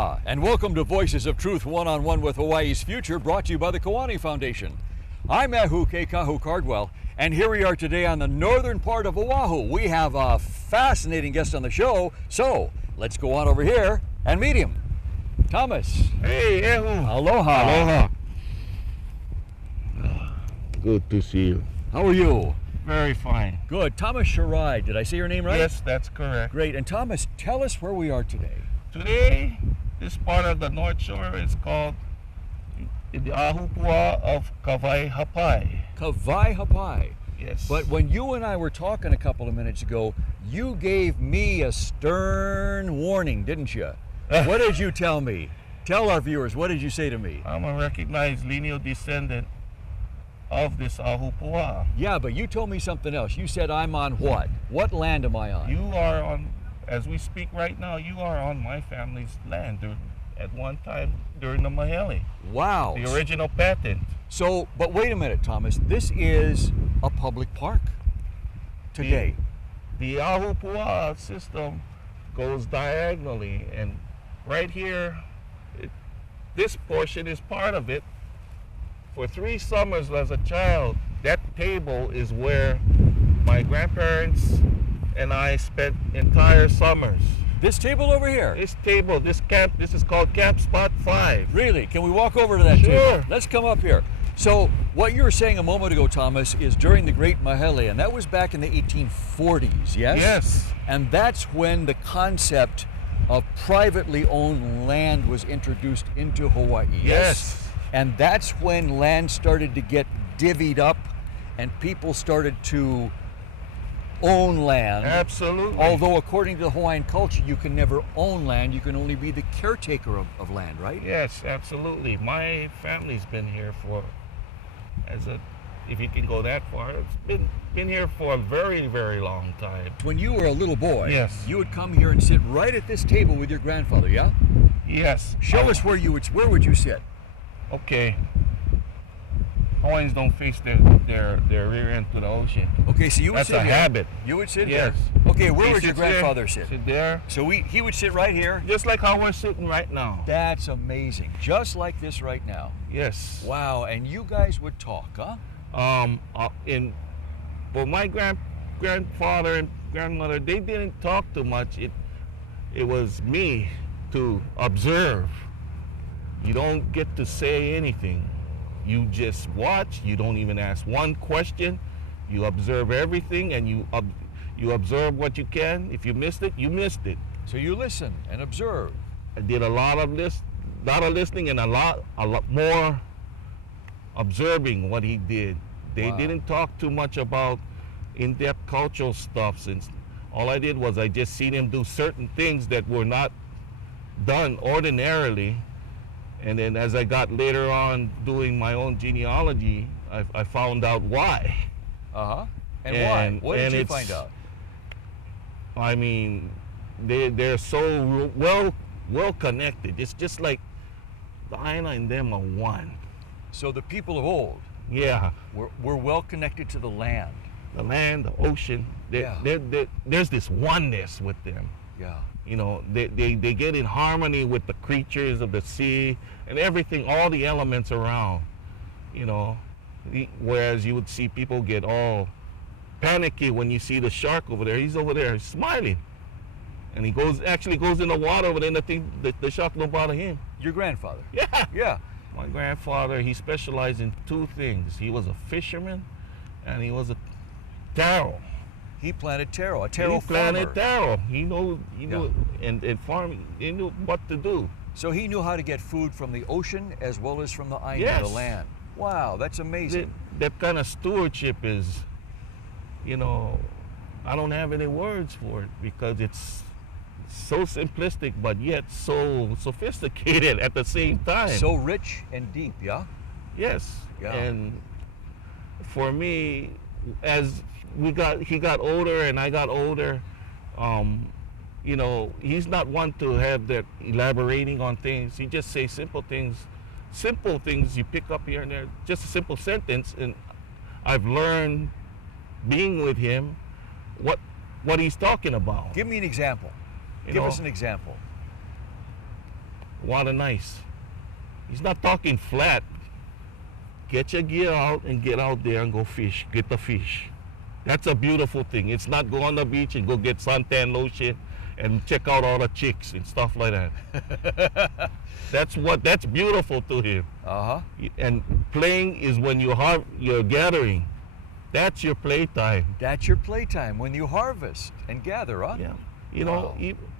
Aloha, and welcome to Voices of Truth One-on-One with Hawaii's Future, brought to you by the Kiwani Foundation. I'm Ahu Kahu Cardwell, and here we are today on the northern part of Oahu. We have a fascinating guest on the show, so let's go on over here and meet him. Thomas. Hey, Ahu. Aloha. Aloha. Good to see you. How are you? Very fine. Good. Thomas Shirai. Did I say your name right? Yes, that's correct. Great. And Thomas, tell us where we are today. Today, this part of the North Shore is called the Ahupua of Kawaiha Pai. Kawaiha Pai. Yes. But when you and I were talking a couple of minutes ago, you gave me a stern warning, didn't you? What did you tell me? Tell our viewers, what did you say to me? I'm a recognized lineal descendant of this Ahupua. Yeah, but you told me something else. You said I'm on what? What land am I on? You are on, as we speak right now, you are on my family's land at one time during the Mahele. Wow. The original patent. So, but wait a minute, Thomas. This is a public park today. The Ahupua system goes diagonally, and right here, this portion is part of it. For 3 summers as a child, that table is where my grandparents and I spent entire summers. This table over here? This table, this is called Camp Spot 5. Really? Can we walk over to that Sure. table? Let's come up here. So, what you were saying a moment ago, Thomas, is during the Great Mahele, and that was back in the 1840s, yes? Yes. And that's when the concept of privately owned land was introduced into Hawaii. Yes. And that's when land started to get divvied up and people started to own land. Absolutely. Although according to the Hawaiian culture, you can never own land, you can only be the caretaker of land, right? Yes, absolutely. My family's been here for, if you can go that far, it's been here for a very, very long time. When you were a little boy, yes, you would come here and sit right at this table with your grandfather, yeah? Yes. Show us where would you sit? Okay. Hawaiians don't face their rear end to the ocean. Okay, so you would That's sit a here. habit. You would sit Yes. here. Okay, where He would your sits there, grandfather sit? Sit there. So he would sit right here. Just like how we're sitting right now. That's amazing. Just like this right now. Yes. Wow, and you guys would talk, huh? For my grandfather and grandmother, they didn't talk too much. It was me to observe. You don't get to say anything. You just watch. You don't even ask one question. You observe everything, and you observe what you can. If you missed it, you missed it. So you listen and observe. I did a lot of listening and a lot more observing what he did. They didn't talk too much about in-depth cultural stuff, since all I did was I just seen him do certain things that were not done ordinarily. And then as I got later on doing my own genealogy, I found out why. Uh-huh. And why? What did you find out? I mean, they're so well connected. It's just like the Aina and them are one. So the people of old, yeah, were well connected to the land. The land, the ocean. There's this oneness with them. Yeah. You know, they get in harmony with the creatures of the sea and everything, all the elements around, you know. Whereas you would see people get all panicky when you see the shark over there. He's over there smiling. And he actually goes in the water over there, and the shark don't bother him. Your grandfather? Yeah. Yeah. My grandfather, he specialized in 2 things. He was a fisherman and he was a taro. He planted taro, a taro farmer. He planted taro. He knew, and farming, he knew what to do. So he knew how to get food from the ocean as well as from the Aina, Yes. the land. Wow, that's amazing. That kind of stewardship is, you know, I don't have any words for it because it's so simplistic but yet so sophisticated at the same time. So rich and deep, yeah? Yes. Yeah. And for me, as he got older and I got older, you know, he's not one to have that elaborating on things. He just say simple things you pick up here and there, just a simple sentence. And I've learned, being with him, what he's talking about. Give me an example. Give us an example. water nice. He's not talking flat. Get your gear out and get out there and go fish. Get the fish. That's a beautiful thing. It's not go on the beach and go get suntan lotion and check out all the chicks and stuff like that. That's beautiful to him. Uh-huh. And playing is when you're gathering. That's your playtime. That's your playtime, when you harvest and gather, huh? Yeah. You know,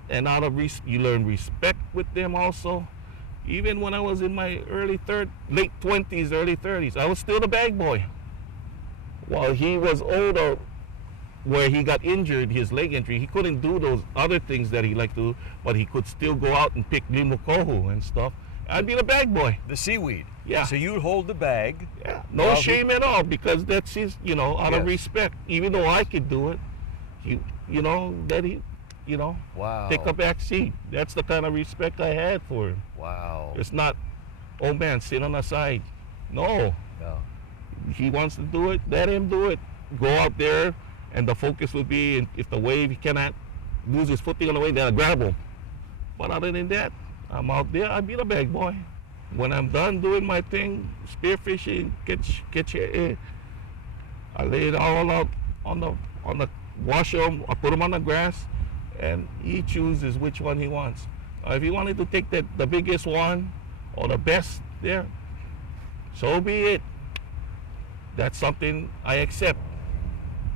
and out of you learn respect with them also. Even when I was in my late 20s, early 30s, I was still the bag boy. While he was older, where he got injured, his leg injury, he couldn't do those other things that he liked to do, but he could still go out and pick limukohu and stuff. I'd be the bag boy. The seaweed. Yeah. So you'd hold the bag. Yeah. No shame at all, because that's his, out of respect. Even though I could do it, Wow. take a back seat. That's the kind of respect I had for him. Wow. It's not, oh man, sit on the side. No. No. He wants to do it, let him do it. Go out there, and the focus would be, if the wave, he cannot lose his footing on the wave, then I grab him. But other than that, I'm out there, I'll be the bag boy. When I'm done doing my thing, spearfishing, catch your I lay it all out on the washer, I put them on the grass, and he chooses which one he wants. If he wanted to take the biggest one or the best there, so be it. That's something I accept,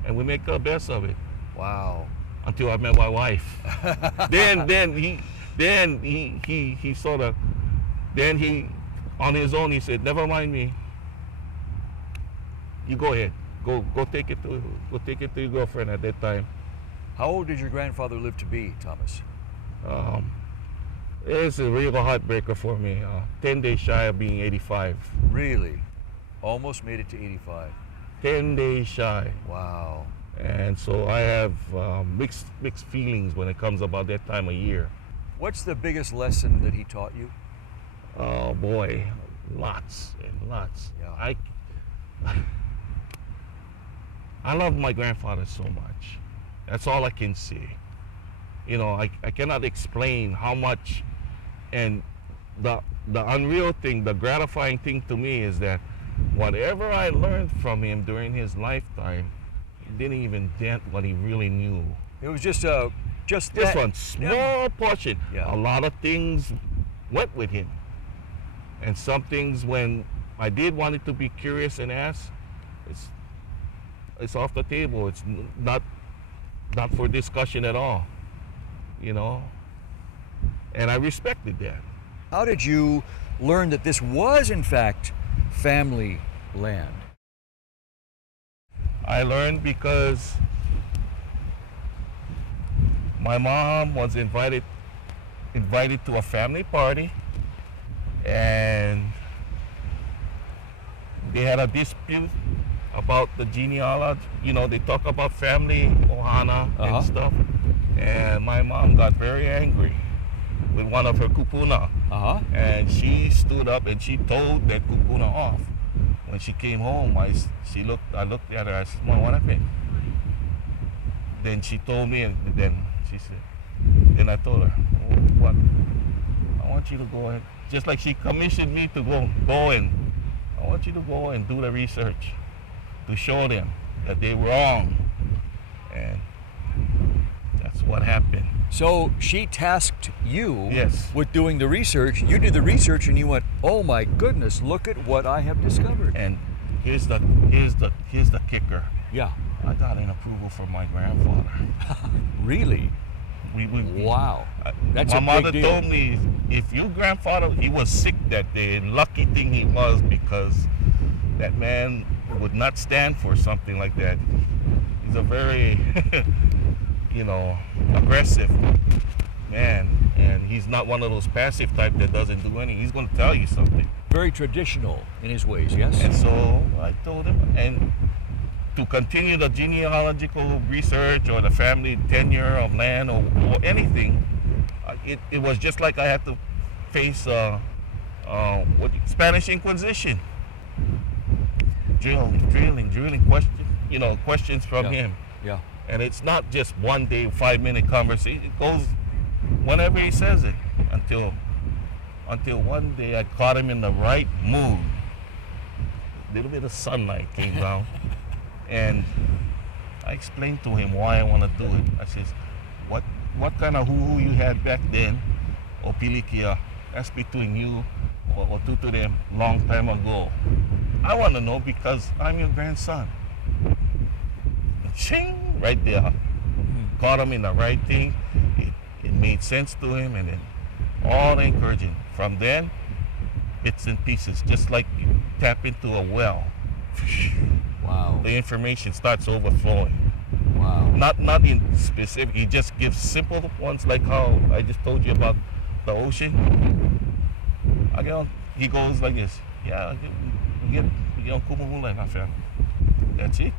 and we make the best of it. Wow. Until I met my wife. then he sort of, then he, on his own, he said, never mind me. You go ahead. Go take it to your girlfriend at that time. How old did your grandfather live to be, Thomas? It's a real heartbreaker for me. 10 days shy of being 85. Really? Almost made it to 85. 10 days shy. Wow. And so I have mixed feelings when it comes about that time of year. What's the biggest lesson that he taught you? Oh boy, lots and lots. Yeah. I love my grandfather so much. That's all I can say. I cannot explain how much. And the unreal thing, the gratifying thing to me is that whatever I learned from him during his lifetime, it didn't even dent what he really knew. It was just one small portion. Yeah. A lot of things went with him. And some things, when I did want it to be curious and ask, it's off the table. It's not for discussion at all. And I respected that. How did you learn that this was, in fact, family land? I learned because my mom was invited to a family party, and they had a dispute about the genealogy. They talk about family, ohana, and stuff. And my mom got very angry with one of her kupuna. And she stood up and she told that kupuna off. When she came home, I looked at her, I said, Mom, what happened? Then she told me, and then she said, then I told her, oh, what? I want you to go ahead. Just like she commissioned me to go and I want you to go and do the research to show them that they're wrong. And that's what happened. So she tasked you Yes. with doing the research. You did the research and you went, oh my goodness, look at what I have discovered. And here's the kicker. Yeah. I got an approval from my grandfather. Really? Wow. That's my a big mother deal. told me, if your grandfather, he was sick that day, and lucky thing he was, because that man would not stand for something like that. He's a very, aggressive man, and he's not one of those passive type that doesn't do anything. He's going to tell you something. Very traditional in his ways, yes? And so I told him, and to continue the genealogical research or the family tenure of land or anything, it was just like I had to face Spanish Inquisition. Drilling questions from him. Yeah. And it's not just one day, 5-minute conversation. It goes whenever he says it until until one day I caught him in the right mood. A little bit of sunlight came down, and I explained to him why I want to do it. I says, what kind of hoo-hoo you had back then, or pilikia, that's between you or to them long time ago. I want to know because I'm your grandson. Ching, right there. Caught him in the right thing. It made sense to him, and then all the encouraging. From then, bits and pieces, just like you tap into a well. Wow. The information starts overflowing. Wow. Not in specific, he just gives simple ones like how I just told you about the ocean. He goes like this. Yeah, we get Kumahula in our family. That's it.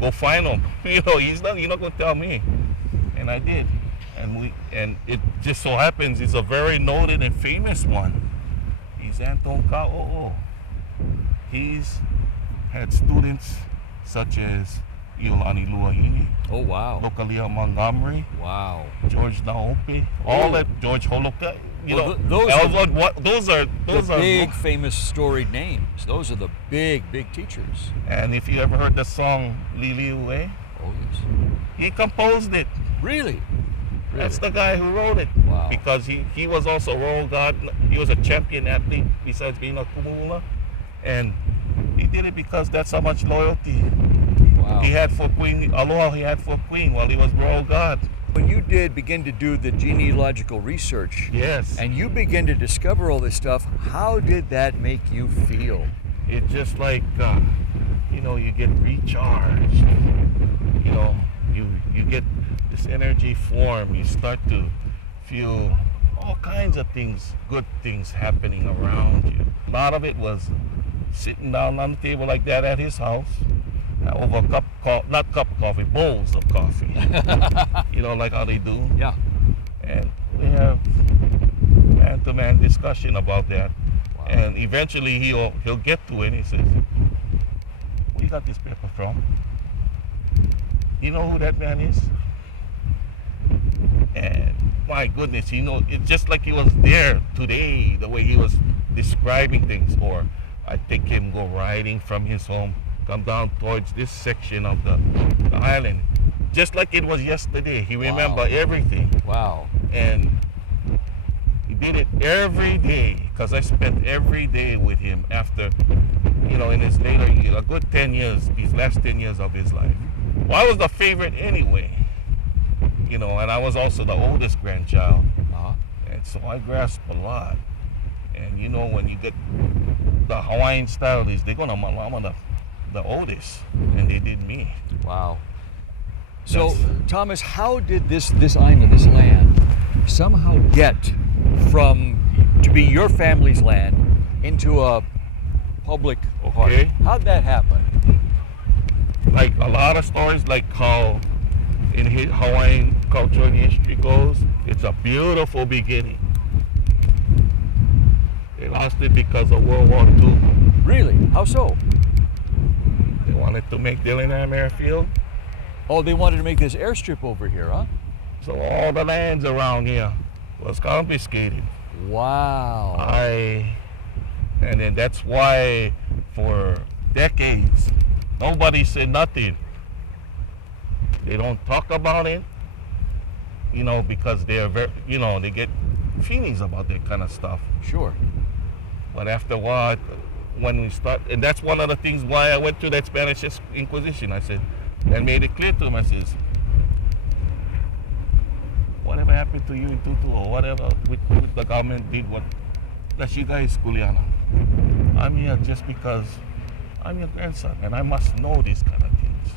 Go find him. You're not gonna tell me. And I did. And it just so happens it's a very noted and famous one. He's Anton Ka'o'o. He's had students such as Iolani Luaini. Oh, wow. Lokalia Montgomery. Wow. George Naopi. All that George Holoka. Those are big, famous, storied names. Those are the big teachers. And if you ever heard the song Liliue, oh yes, he composed it. Really? That's the guy who wrote it. Wow. Because he was also Royal Guard. He was a champion athlete besides being a kumula, and he did it because that's how much loyalty he had for Queen. Aloha he had for Queen while he was Royal Guard. When you did begin to do the genealogical research, yes, and you begin to discover all this stuff, how did that make you feel? It's just like, you get recharged. You get this energy form. You start to feel all kinds of things, good things happening around you. A lot of it was sitting down on the table like that at his house, over a coffee, bowls of coffee. Like how they do. Yeah. And we have man-to-man discussion about that. Wow. And eventually he'll get to it and he says, where you got this paper from? You know who that man is? And my goodness, it's just like he was there today, the way he was describing things. Or I take him go riding from his home, come down towards this section of the island, just like it was yesterday. He remember everything. Wow. And he did it every day, because I spent every day with him after, in his later years, a good 10 years, these last 10 years of his life. Well, I was the favorite anyway, and I was also the oldest grandchild. Uh-huh. And so I grasped a lot. And when you get the Hawaiian style is they're gonna malama the oldest, and they did me. Wow. So Thomas, how did this island, this land, somehow get to be your family's land into a public park? How'd that happen? Like a lot of stories, like how in Hawaiian culture and history goes, it's a beautiful beginning. They lost it because of World War II. Really? How so? They wanted to make Dillingham Airfield. Oh, they wanted to make this airstrip over here, huh? So all the lands around here was confiscated. Wow. And then that's why for decades, nobody said nothing. They don't talk about it, because they're very, they get feelings about that kind of stuff. Sure. But after a while, when we start, and that's one of the things why I went to that Spanish Inquisition. I said, and made it clear to him, I says, whatever happened to you in Tutu or whatever with the government did, that's you guys, Kuliana. I'm here just because I'm your grandson and I must know these kind of things.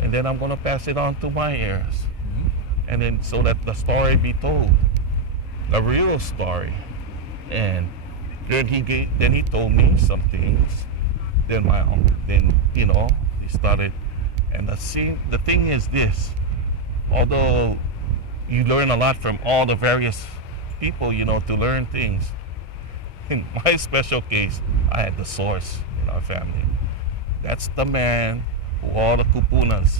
And then I'm going to pass it on to my heirs. Mm-hmm. And then so that the story be told, the real story. And then he told me some things. Then my uncle, he started. And the thing is this, although you learn a lot from all the various people, to learn things. In my special case, I had the source in our family. That's the man who all the kupunas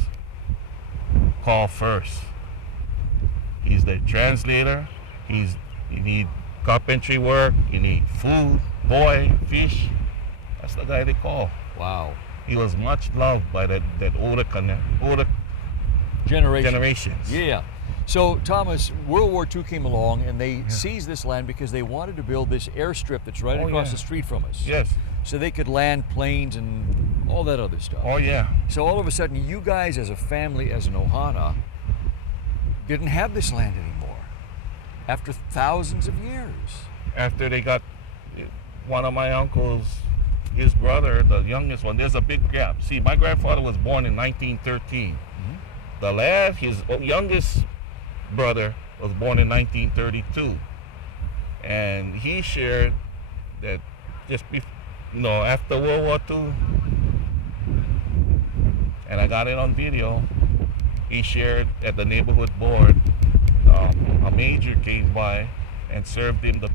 call first. He's the translator. You need carpentry work, you need food, boy, fish. That's the guy they call. Wow. He was much loved by that older generations. Yeah. So, Thomas, World War II came along and they seized this land because they wanted to build this airstrip that's right across the street from us. Yes. So they could land planes and all that other stuff. Oh, yeah. So all of a sudden, you guys as a family, as an Ohana, didn't have this land anymore after thousands of years. After they got one of my uncles, his brother, the youngest one, there's a big gap. See, my grandfather was born in 1913. Mm-hmm. His youngest brother was born in 1932. And he shared that after World War II, and I got it on video, he shared at the neighborhood board, a major came by and served him the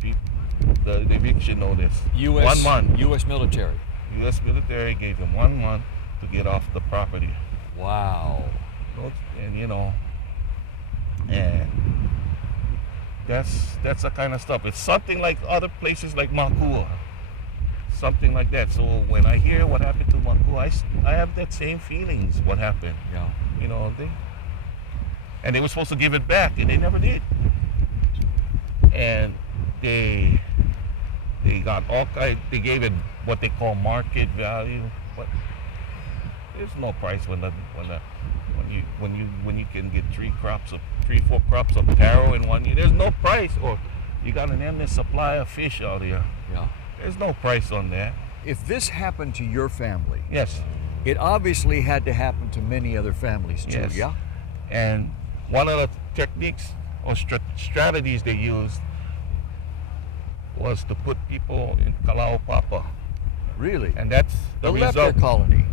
eviction notice. 1 month. U.S. military. U.S. military gave him 1 month to get off the property. Wow. And and that's the kind of stuff. It's something like other places like Makua, something like that. So when I hear what happened to Makua, I have that same feelings. What happened? Yeah. And they were supposed to give it back, and they never did. And they got all kinds. They gave it what they call market value, but there's no price when you can get 3-4 crops of taro in 1 year. There's no price, or you got an endless supply of fish out here. Yeah. There's no price on that. If this happened to your family, yes, it obviously had to happen to many other families too. Yes. Yeah. And one of the techniques or strategies they used was to put people in Kalaupapa. Really? And that's the leper result. colony.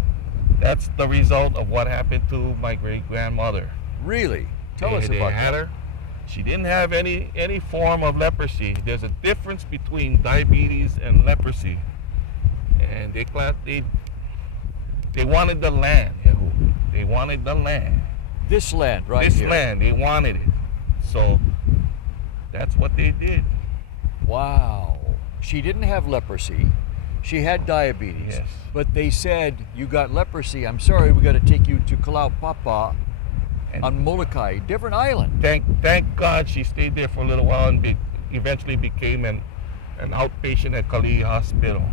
That's the result of what happened to my great-grandmother. Really? Tell us They about had that. her. She didn't have any form of leprosy. There's a difference between diabetes and leprosy. And they wanted the land. They wanted the land. This land right This here. land, they wanted it. So that's what they did. Wow. She didn't have leprosy. She had diabetes. Yes. But they said, you got leprosy. I'm sorry, we got to take you to Kalaupapa on Molokai, different island. Thank God she stayed there for a little while and eventually became an outpatient at Kalihi Hospital.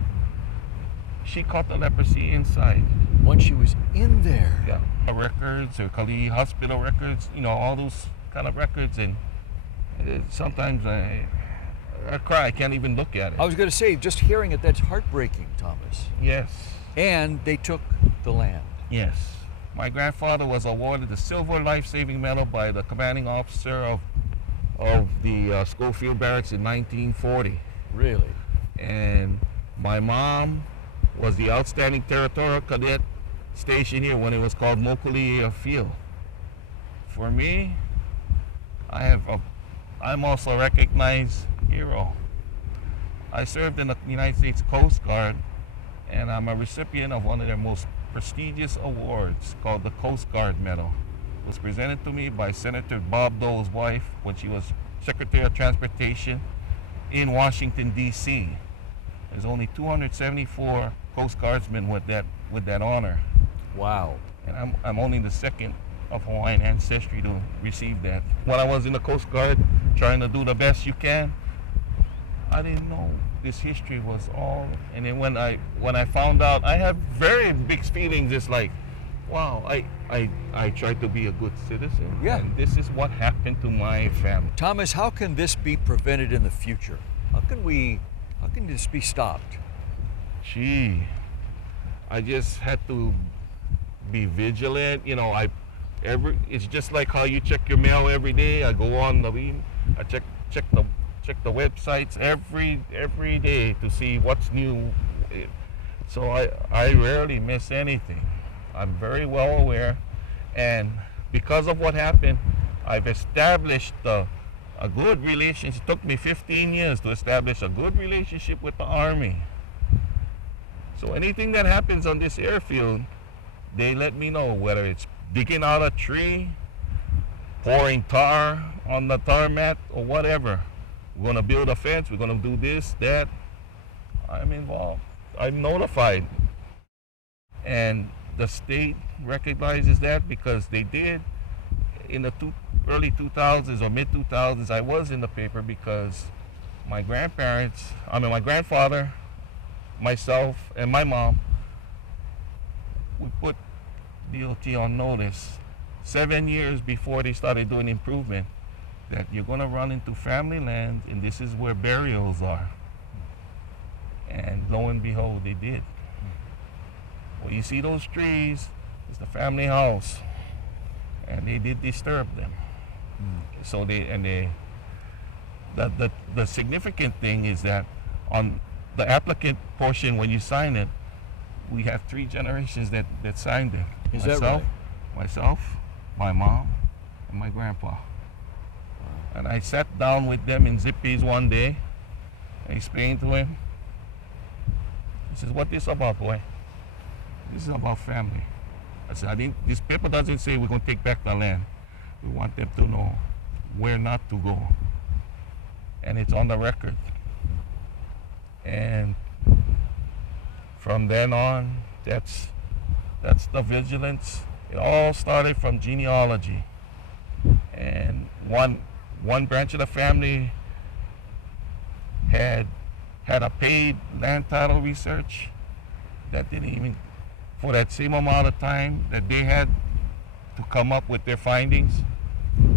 She caught the leprosy inside. Once she was in there. Yeah. Records or Kalihi Hospital records, all those kind of records. And sometimes I cry. I can't even look at it. I was going to say, just hearing it, that's heartbreaking, Thomas. Yes. And they took the land. Yes. My grandfather was awarded the Silver Life-Saving Medal by the commanding officer of the Schofield Barracks in 1940. Really? And my mom was the outstanding territorial cadet stationed here when it was called Mokulia Field. For me, I'm also a recognized hero. I served in the United States Coast Guard, and I'm a recipient of one of their most prestigious awards called the Coast Guard Medal. It was presented to me by Senator Bob Dole's wife when she was Secretary of Transportation in Washington, D.C. There's only 274 Coast Guardsmen with that honor. Wow. And I'm only the second of Hawaiian ancestry to receive that. When I was in the Coast Guard, trying to do the best you can, I didn't know this history was all. And then when I found out, I have very mixed feelings. It's like, wow, I tried to be a good citizen. Yeah. And this is what happened to my family. Thomas, how can this be prevented in the future? How can this be stopped? Gee, I just had to be vigilant. It's just like how you check your mail every day. I go on I check the websites every day to see what's new. So I rarely miss anything. I'm very well aware, and because of what happened, I've established a good relationship. It took me 15 years to establish a good relationship with the Army. So anything that happens on this airfield, they let me know, whether it's digging out a tree, pouring tar on the tarmac, or whatever. We're going to build a fence. We're going to do this, that. I'm involved. I'm notified. And the state recognizes that because they did in the early 2000s or mid 2000s. I was in the paper because my grandfather, myself, and my mom, we put DOT on notice 7 years before they started doing improvement that you're going to run into family land and this is where burials are. And lo and behold, they did. Well, you see those trees, it's the family house, and they did disturb them. So the significant thing is that on the applicant portion, when you sign it, we have 3 generations that signed it. Is that right? Myself, my mom, and my grandpa. And I sat down with them in Zippy's one day and explained to him, he says, what this about, boy? This is about family. I said, this paper doesn't say we're going to take back the land. We want them to know where not to go. And it's on the record. And from then on, that's the vigilance. It all started from genealogy. And one branch of the family had a paid land title research that didn't even, for that same amount of time that they had to come up with their findings,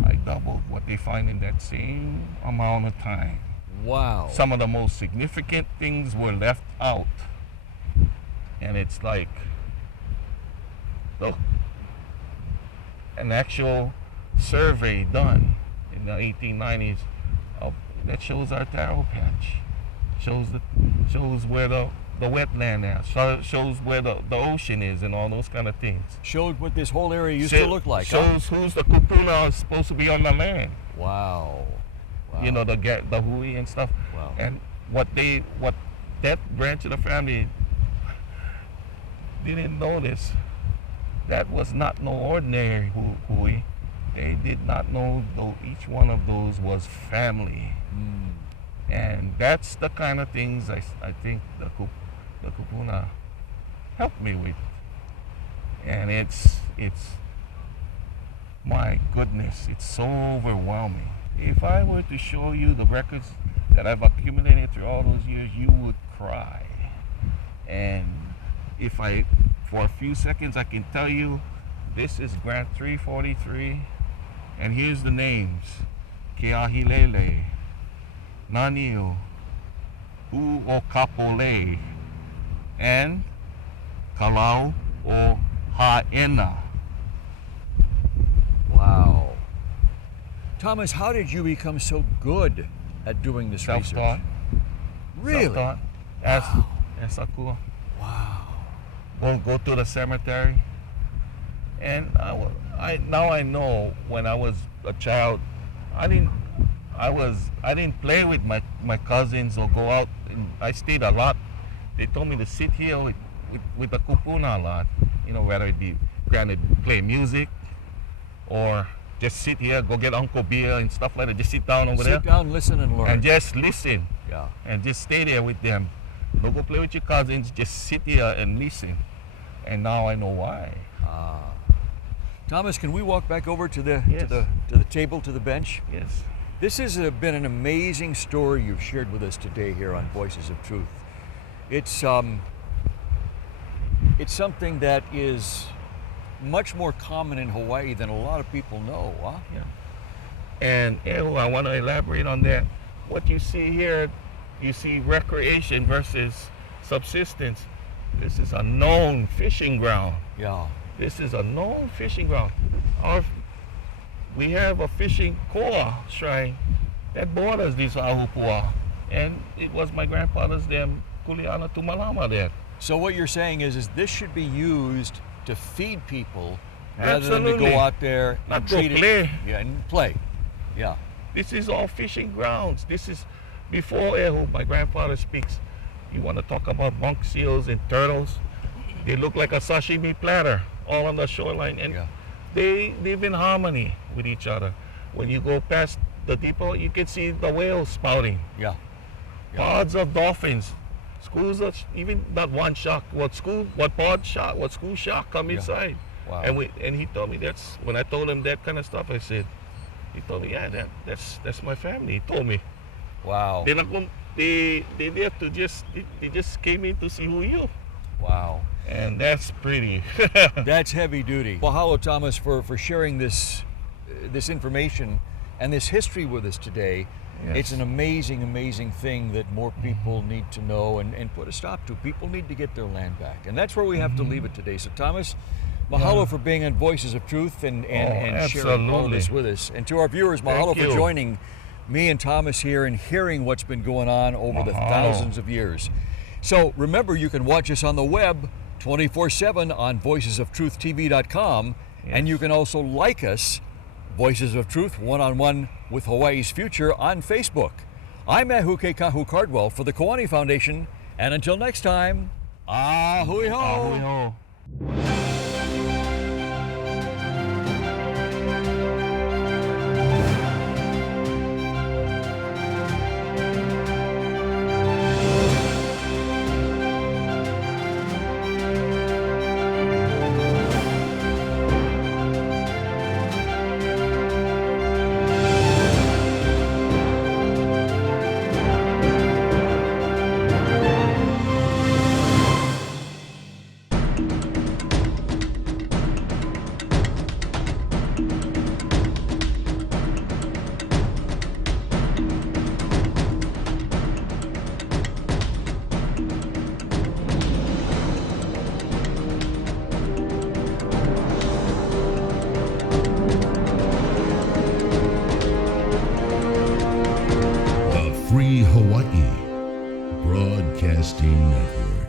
I doubled what they find in that same amount of time. Wow. Some of the most significant things were left out. And it's like, look, an actual survey done in the 1890s that shows our taro patch, shows where the wetland is, shows where the ocean is and all those kind of things. Showed what this whole area used to look like. Shows who's the kupuna is supposed to be on the land. Wow. You know, the hui and stuff. Wow. And what that branch of the family didn't notice, that was not no ordinary hui. They did not know each one of those was family. And that's the kind of things I think the kupuna helped me with. And it's my goodness, it's so overwhelming. If I were to show you the records that I've accumulated through all those years, you would cry. And if for a few seconds I can tell you, this is Grant 343, and here's the names: Keahilele, Naniu, Uokapole, and Kalau o Haena. Wow. Thomas, how did you become so good at doing this research? Self-taught. Really? Self-taught. As Akua. Wow. Go to the cemetery. And now I know when I was a child, I didn't play with my cousins or go out. I stayed a lot. They told me to sit here with the kupuna a lot. You know, whether it be play music or just sit here, go get Uncle Beer and stuff like that. Just sit down over there. Sit down, listen, and learn. And just listen. Yeah. And just stay there with them. Don't go play with your cousins. Just sit here and listen. And now I know why. Thomas, can we walk back over to the Yes. to the table, to the bench? Yes. This has been an amazing story you've shared with us today here on Voices of Truth. It's something that is much more common in Hawaii than a lot of people know, huh? Yeah. And I want to elaborate on that. What you see here, you see recreation versus subsistence. This is a known fishing ground. Yeah. This is a known fishing ground. We have a fishing koa shrine that borders this ahupua. And it was my grandfather's kuleana tumalama there. So what you're saying is this should be used to feed people rather Absolutely. than to go out there and Not go treat play. it. Yeah, and play. Yeah. This is all fishing grounds. This is before my grandfather speaks. You want to talk about monk seals and turtles? They look like a sashimi platter all on the shoreline, and Yeah. they live in harmony with each other. When you go past the deeper you can see the whales spouting. Yeah. Pods of dolphins. Schools of even not one shark. What school shark come inside. Wow. And he told me that's when I told him that kind of stuff. I said, he told me, yeah, that's my family. He told me. Wow. They there to they just came in to see who you. Wow. And that's pretty. That's heavy duty. Mahalo, Thomas, for sharing this information and this history with us today. Yes. It's an amazing, amazing thing that more people need to know and put a stop to. People need to get their land back. And that's where we have to leave it today. So, Thomas, mahalo for being on Voices of Truth and sharing all of this with us. And to our viewers, mahalo for joining me and Thomas here and hearing what's been going on over the thousands of years. So remember, you can watch us on the web 24/7 on voicesoftruth.tv.com, and you can also like us, Voices of Truth, one-on-one with Hawaii's Future on Facebook. I'm Ahuke Kahu Cardwell for the Kawani Foundation, and until next time, ahui ho! Ahui ho. Free Hawaii Broadcasting Network.